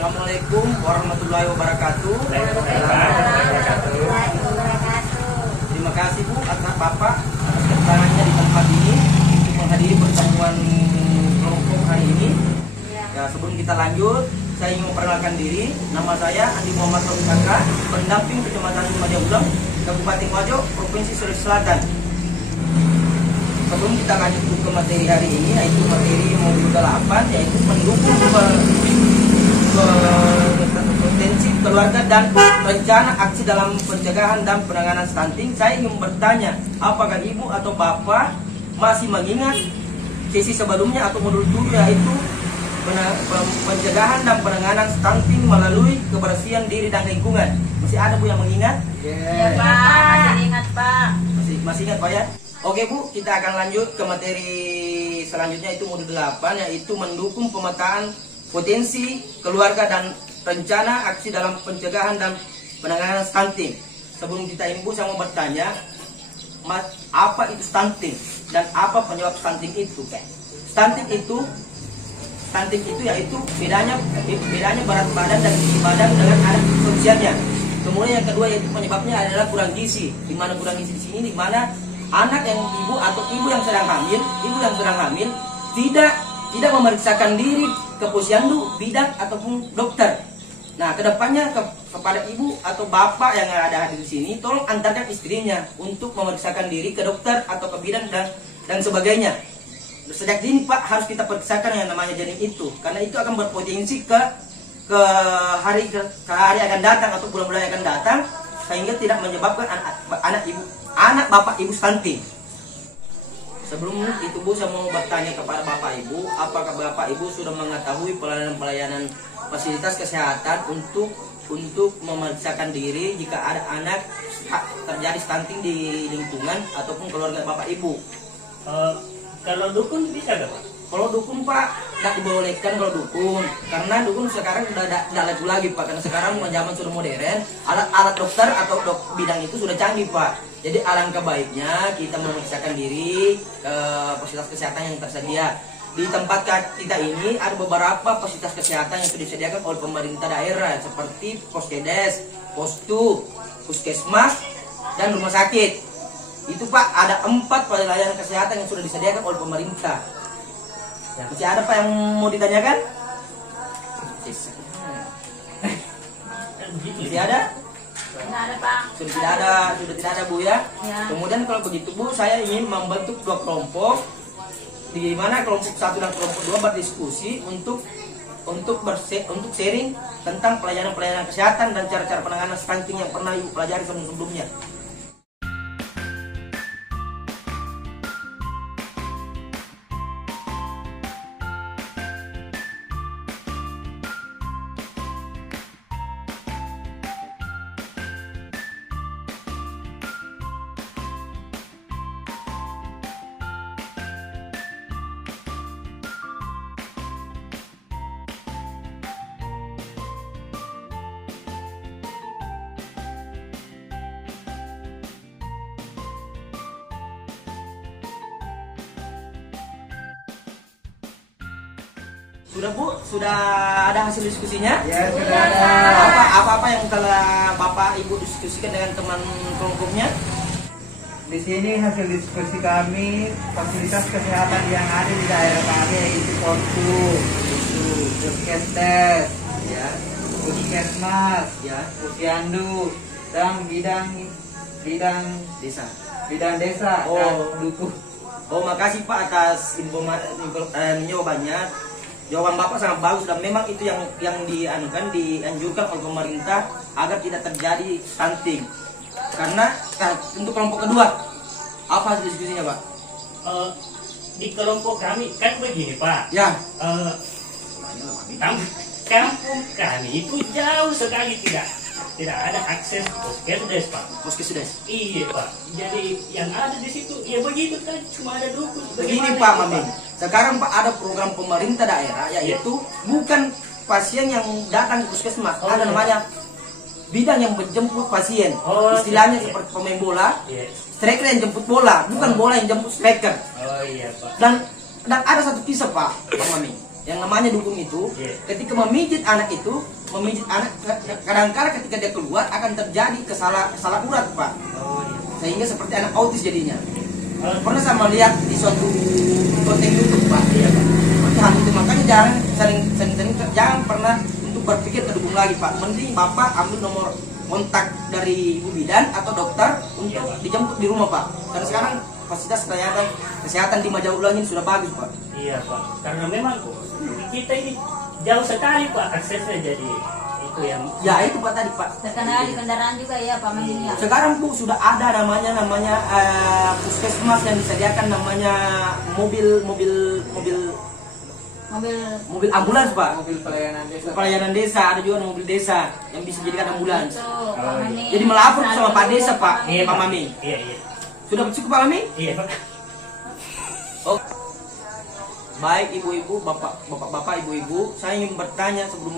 Assalamualaikum warahmatullahi wabarakatuh. Terima kasih Bu atas Bapak atas kedatangannya di tempat ini untuk menghadiri pertemuan kelompok hari ini. Ya, sebelum kita lanjut, saya ingin memperkenalkan diri. Nama saya Andi Muhammad Saka, pendamping Kecamatan Madiaulang, Kabupaten Wajo, Provinsi Sulawesi Selatan. Sebelum kita lanjut ke materi hari ini, yaitu materi modul 8, yaitu mendukung potensi keluarga dan rencana aksi dalam pencegahan dan penanganan stunting. Saya ingin bertanya, apakah Ibu atau Bapak masih mengingat sesi sebelumnya atau modul 7, yaitu pencegahan dan penanganan stunting melalui kebersihan diri dan lingkungan? Masih ada Bu yang mengingat? Iya Pak, masih ingat Pak. Masih ingat Pak ya? Oke Bu, kita akan lanjut ke materi selanjutnya, itu modul 8, yaitu mendukung pemetaan potensi keluarga dan rencana aksi dalam pencegahan dan penanganan stunting. Sebelum kita ini Bu, saya mau bertanya, apa itu stunting dan apa penyebab stunting itu? Stunting itu yaitu bedanya berat badan dan tinggi badan dengan anak usianya. Kemudian yang kedua yaitu penyebabnya adalah kurang gizi. Di mana kurang gizi di sini? Di mana anak yang ibu atau ibu yang sedang hamil tidak memeriksakan diri ke posyandu, bidan ataupun dokter. Nah, kedepannya kepada ibu atau bapak yang ada di sini, tolong antarkan istrinya untuk memeriksakan diri ke dokter atau ke bidan dan sebagainya. Sejak dini Pak harus kita periksakan yang namanya janin itu, karena itu akan berpotensi ke hari akan datang atau bulan-bulan yang akan datang, sehingga tidak menyebabkan anak bapak ibu stunting. Sebelum itu Bu, saya mau bertanya kepada Bapak Ibu, apakah Bapak Ibu sudah mengetahui pelayanan fasilitas kesehatan untuk memeriksakan diri jika ada anak terjadi stunting di lingkungan ataupun keluarga Bapak Ibu? Kalau dukun bisa nggak Pak? Kalau dukun Pak nggak dibolehkan kalau dukun, karena dukun sekarang udah tidak laku lagi Pak, karena sekarang zaman sudah modern, alat dokter atau bidang itu sudah canggih Pak. Jadi alangkah baiknya kita memeriksakan diri ke fasilitas kesehatan yang tersedia. Di tempat kita ini ada beberapa fasilitas kesehatan yang sudah disediakan oleh pemerintah daerah, seperti Poskedes, Postu, Puskesmas, dan rumah sakit. Itu Pak, ada 4 pelayanan kesehatan yang sudah disediakan oleh pemerintah. Masih ada Pak yang mau ditanyakan? Masih ada? Tidak ada Pak. Sudah tidak ada Bu ya? Ya. Kemudian kalau begitu Bu, saya ingin membentuk 2 kelompok, di mana kelompok 1 dan kelompok 2 berdiskusi untuk sharing tentang pelayanan kesehatan dan cara-cara penanganan stunting yang pernah Ibu pelajari sebelumnya. Sudah Bu, sudah ada hasil diskusinya? Ya, sudah ada. Apa yang telah Bapak Ibu diskusikan dengan teman kelompoknya? Di sini hasil diskusi kami, fasilitas kesehatan yang ada di daerah kami yaitu Postu, Puskesdes, Ya, Puskesmas, ya, Posyandu, dan bidang desa. desa Oh. dan dukun. Oh, makasih Pak atas jawabannya. Jawaban Bapak sangat bagus dan memang itu yang dianjurkan oleh pemerintah agar tidak terjadi stunting. Karena untuk kelompok kedua, apa hasil diskusinya Pak? Di kelompok kami kan begini Pak. Ya. Kampung kami itu jauh sekali tidak ada akses Puskesdes Pak. Puskesdes. Iya Pak. Jadi yang ada di situ ya begitu kan, cuma ada dukun. Begini Bagaimana Pak itu, Mami, sekarang Pak ada program pemerintah daerah, yaitu bukan pasien yang datang ke puskesmas, Oh, ada iya. namanya bidan yang menjemput pasien. Oh, Istilahnya iya. seperti pemain bola, Iya. striker yang jemput bola, bukan bola yang jemput striker. Oh iya Pak. Dan ada satu kisah Pak Mami, yang namanya dukun itu, Iya. ketika memijit anak kadang-kadang ketika dia keluar akan terjadi salah urat Pak, Oh iya. sehingga seperti anak autis jadinya. Oh, Pernah saya melihat di suatu konten YouTube Pak, iya Pak. seperti hal itu. Makanya jangan sering jangan pernah untuk berpikir ke dukun lagi Pak. Mending Bapak ambil nomor kontak dari ibu bidan atau dokter untuk Iya, Pak. dijemput di rumah Pak. Karena sekarang fasilitas kesehatan di Majaulang ini sudah bagus Pak. Iya Pak. Karena memang kita ini jauh sekali Pak aksesnya, jadi itu yang Ya itu Pak tadi Pak. Terkena di kendaraan juga ya Pak Mandin ya. Sekarang Bu sudah ada namanya puskesmas yang disediakan namanya mobil ambulans Pak. Mobil pelayanan desa. Pelayanan desa, ada juga mobil desa yang bisa dijadikan ambulans. Itu Pak Mandin. Jadi melapor sama Pak Desa Pak, Iya, Pak Pak. Mami. Iya, iya. Sudah cukup Pak Mami? Iya Pak. Oh. Baik ibu-ibu, bapak-bapak, ibu-ibu, saya ingin bertanya sebelum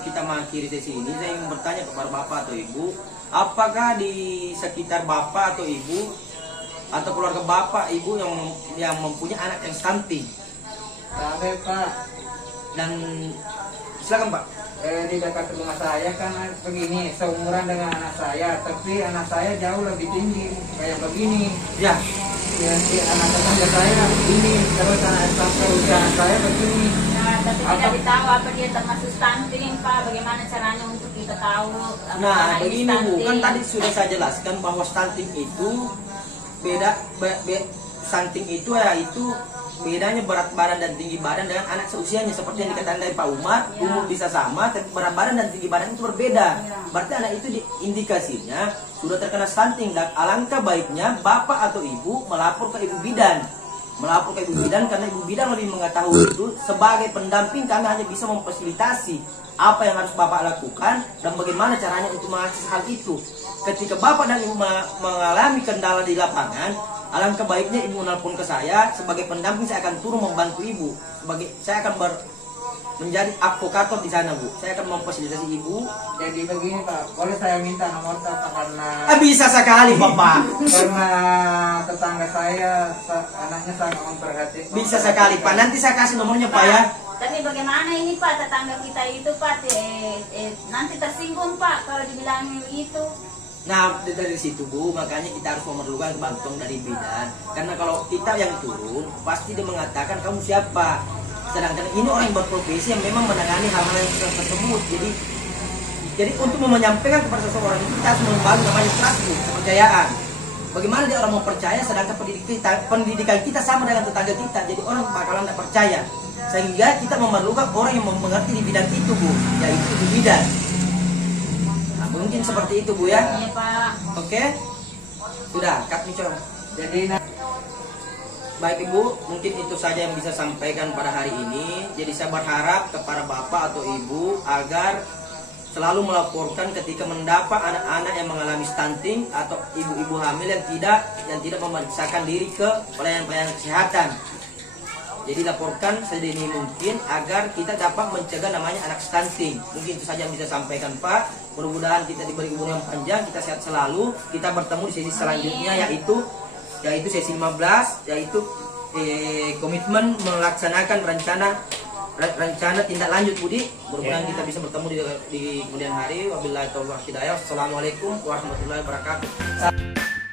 kita mengakhiri sesi ini, saya ingin bertanya kepada bapak atau ibu, apakah di sekitar bapak atau ibu atau keluarga bapak ibu yang mempunyai anak yang stunting? Sampai Pak, Dan silakan Pak. di dekat rumah saya kan begini, seumuran dengan anak saya, tapi anak saya jauh lebih tinggi, kayak begini. Ya, Si anak tetangga saya ini, terus anak sampai usia anak saya begini. Nah, tapi tidak ditahu apa dia termasuk stunting Pak. Bagaimana caranya untuk kita tahu? apakah nah ini begini Bu, kan stunting? tadi sudah saya jelaskan bahwa stunting itu stunting itu yaitu bedanya berat badan dan tinggi badan dengan anak seusianya, seperti yang dikatakan dari Pak Umar, Ya. umur bisa sama tapi berat badan dan tinggi badan itu berbeda. Ya. Berarti anak itu indikasinya sudah terkena stunting, dan alangkah baiknya bapak atau ibu melapor ke ibu bidan. Karena ibu bidan lebih mengetahui itu. Sebagai pendamping kami hanya bisa memfasilitasi apa yang harus bapak lakukan dan bagaimana caranya untuk mengakses hal itu. Ketika bapak dan ibu mengalami kendala di lapangan, alangkah baiknya ibu menelpon ke saya. Sebagai pendamping saya akan turun membantu ibu. Saya akan menjadi advokator di sana Bu. Saya akan memfasilitasi ibu. Jadi begini Pak, boleh saya minta nomor Pak karena Bisa sekali Bapak. karena tetangga saya anaknya sangat memperhatikan. Bisa sekali Pak. Nanti saya kasih nomornya Pak ya. Tapi bagaimana ini Pak, tetangga kita itu Pak, nanti tersinggung Pak kalau dibilang itu. Nah dari situ Bu, makanya kita harus memerlukan bantuan dari bidan. Karena kalau kita yang turun, pasti dia mengatakan kamu siapa. Sedangkan ini orang yang berprofesi yang memang menangani hal-hal yang tersebut. Jadi untuk menyampaikan kepada seseorang itu kita harus membangun namanya trust Bu, kepercayaan. Bagaimana dia orang mau percaya sedangkan pendidikan kita sama dengan tetangga kita. Jadi orang bakalan tidak percaya. Sehingga kita memerlukan orang yang mengerti di bidang itu Bu, yaitu ibu bidan. Nah, mungkin seperti itu Bu ya. Iya Pak. Oke, sudah, cut nih Cong. Jadi Baik Ibu, mungkin itu saja yang bisa sampaikan pada hari ini. Jadi saya berharap kepada Bapak atau Ibu agar selalu melaporkan ketika mendapat anak-anak yang mengalami stunting atau ibu-ibu hamil yang tidak memeriksakan diri ke pelayanan-pelayanan kesehatan. Jadi laporkan sedini mungkin agar kita dapat mencegah namanya anak stunting. Mungkin itu saja yang bisa sampaikan Pak. Mudah-mudahan kita diberi umur yang panjang, kita sehat selalu. Kita bertemu di sesi selanjutnya yaitu sesi 15, yaitu komitmen melaksanakan rencana tindak lanjut Budi. Mudah-mudahan kita bisa bertemu di kemudian hari. Wabillahi taufiq wal hidayah. Assalamualaikum warahmatullahi wabarakatuh.